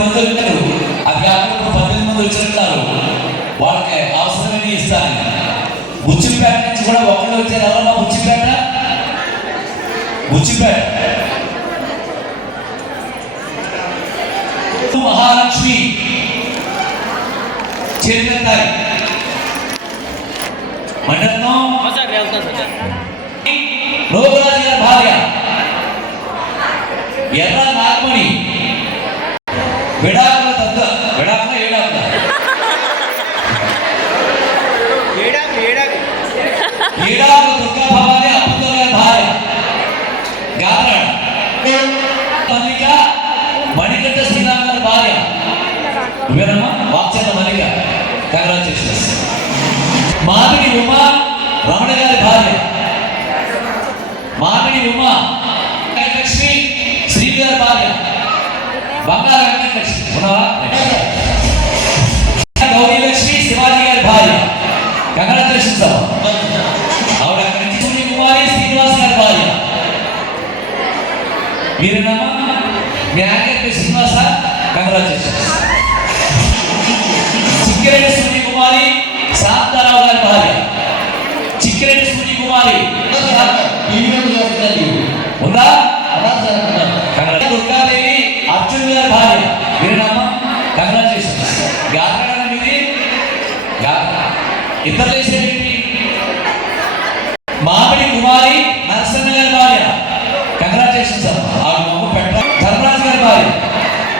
మంది ఉంటారు, అది కాకుండా 18 మంది వచ్చినట్టున్నారు. వాళ్ళకి అవసరమైన ఇస్తాను. బుచ్చిపేట నుంచి కూడా ఒకళ్ళు వచ్చారు. ఎవరన్నా బుచ్చిపేట మహాలక్ష్మి చేరుతాయి. మండలం లోకరాజు గారి భార్య ఎర్ర నాగమణి విడాకుల దుర్గా భవాని అప్పుల గారి భార్య గారాడ మల్లిక మణికంఠ శ్రీరామ్ గారి భార్య నువ్వేనమ్మా వాక్చంద మల్లిక. కంగ్రాచులేషన్స్. మామిడి ఉమా రమణ గారి భార్య మామిడి ఉమా లక్ష్మి శ్రీ గారి భార్య బంగారు వెంకటలక్ష్మి ఉన్నావా? గౌరీ లక్ష్మి శివాజీ గారి భార్య. కంగ్రాచులేషన్స్. ఆవిడ అక్కడి నుంచి సూర్యకుమారి శ్రీనివాస్ గారి భార్య. మీరేనమ్మా? మీ యాంకర్ శ్రీనివాస. కంగ్రాచులేషన్స్. చిక్కిరెడ్డి సూర్యకుమారి శాంతారావు గారి భార్య. చిక్కిరెడ్డి సూర్యకుమారి ఉందా? దుర్గాదేవి అర్జున్ గారి భార్య. మీరేనమ్మా? కంగ్రాచులేషన్స్. గారణ మీది ఇద్దరు లేసేటి. మామిడి కుమారి నరసన్న గారి భార్య. కంగ్రాచులేషన్స్ అమ్మా. ఆవిడ మొక్క పెట్ట ధర్మరాజు గారి భార్య.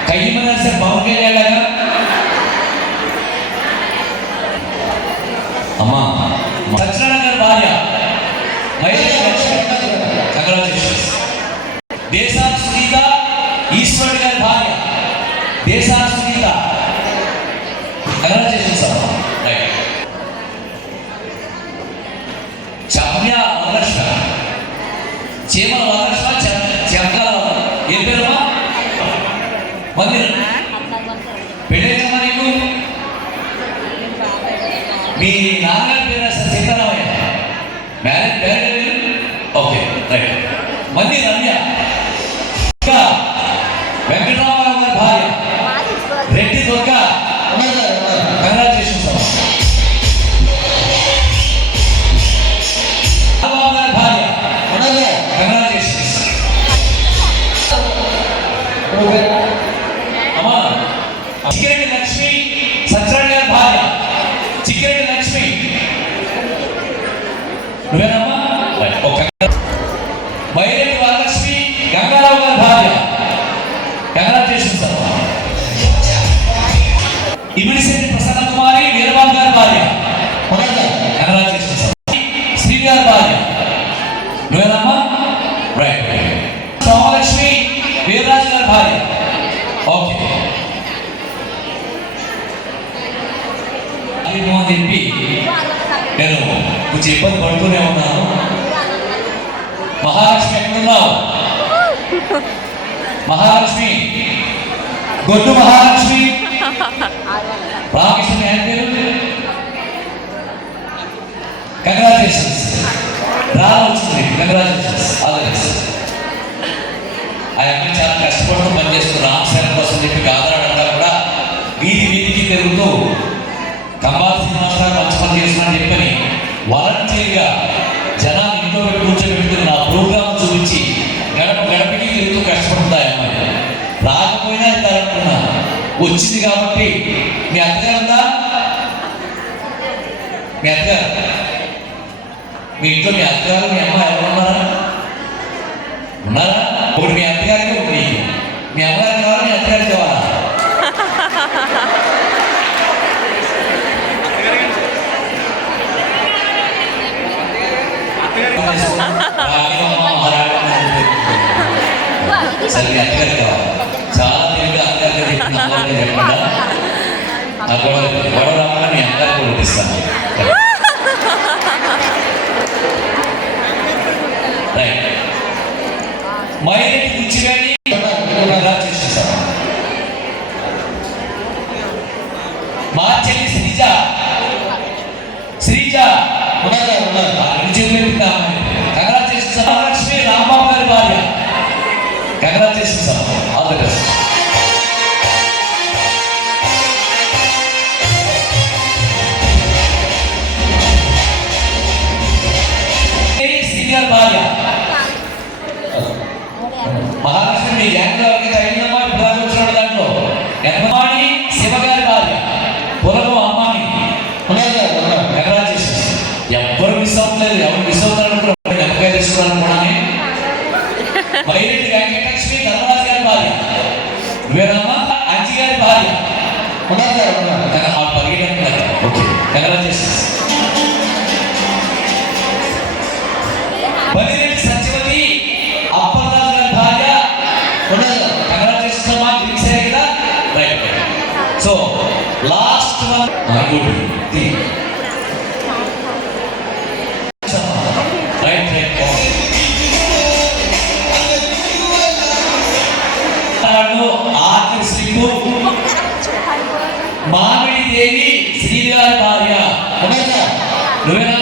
కయ్యమ నరసన్న పవన్ కళ్యాణ్ గారు అమ్మా. సత్యనారాయణ గారి భార్య కంగ్రాచులేషన్స్. దేశాల సునీత ఈశ్వరుడు గారి భార్య. దేశాల సునీత. కంగ్రాచులేషన్స్ అమ్మా. రైట్. చమ్య వరలక్ష్మ చీమల వరలక్ష్మ చెంకాల ఏం పేరమ్మా? మందిర పెళ్ళేమ్మా నీకు? మీ నాన్నగారి పేరు సీతారామయ్య. మ్యారేజ్ పేరు? Okay right. మంది రమ్య. వెంకటరామరావు గారి భార్య రెడ్డి దుర్గా. కంగ్రాచులేషన్స్ అమ్మా. భార్య కంగ్రాచులేషన్స్ అమ్మా. చిక్కిరెడ్డి లక్ష్మి సత్యనారాయణ గారి భార్య. చిక్కిరెడ్డి లక్ష్మి నువ్వేనమ్మా? మైరెడ్డి వరలక్ష్మి గంగారావు గారి భార్య. కంగ్రాచులేషన్స్ అమ్మా. ఇమిడిశెట్టి ప్రసన్న కుమారి వీరబాబు గారి భార్య. కంగ్రాచులేషన్స్. శ్రీ గారి భార్య. నువ్వేనమ్మా? రైట్. సోమలక్ష్మి వీరరాజు గారి భార్య. ఓకే. చెప్పి నేను కొంచెం ఇబ్బంది పడుతూనే ఉన్నాను. మహాలక్ష్మి ఎక్కడున్నావు? మహాలక్ష్మి గొడ్డు మహాలక్ష్మి రామకృష్ణ పేరు. కంగ్రాచులేషన్స్. రావచ్చింది. కంగ్రాచులేషన్స్. ఆల్రెడీ ఆ అమ్మాయి చాలా కష్టపడుతూ పనిచేస్తుంది రామసేన కోసం చెప్పి ఆధారంగా కూడా వీధికి తిరుగుతూ కంబాల శ్రీనివాసరావు మంచి పని చేస్తున్నాను చెప్పని వాలంటీర్గా జనాన్ని ఇంట్లో పెట్టి కూర్చోబెట్టుకుని నా ప్రోగ్రామ్ చూపించి గడపకి తిరుగుతూ కష్టపడుతుంది ఆ అమ్మాయి. రాకపోయినా ఇస్తారనుకున్నా, వచ్చింది కాబట్టి. మీ అత్తగారు ఉందా? మీ అత్తగారు మీ ఇంట్లో మీ అత్తగారు మీ అమ్మ ఎవరు ఉన్నారా? ఒకటి మీ అత్తగారికి, ఒకటి మీ అమ్మగారికి కావాలి, మీ అత్తగారికి కావాలా? సరే మీ అత్తగారికి కావాలి. చాలా తెలివిగా అత్తగారికి చెప్పకుండా గొడవ రాకుండా మీ అత్తగారికి కూడా ఇస్తాను. రైట్. మైరెడ్డి కూర్చివేడి చేసేసాను. మా చెల్లి శ్రీజ లక్ష్మి రాంబాబు గారి భార్య. కంగ్రాచులేషన్స్. All the best. ఉన్నారు సార్ ఉన్నారు. Okay, congratulations. బదిరెడ్డి సత్యవతి అప్పలరాజు గారి భార్య ఉన్నారు సార్. కంగ్రాచులేషన్స్ అమ్మా, గెలిచారు కదా. Right. So last one good right right. ఆఖరి స్లిప్ మామిడి దేవి శ్రీగారి భార్య. ఉన్నారు సార్. నువ్వేనా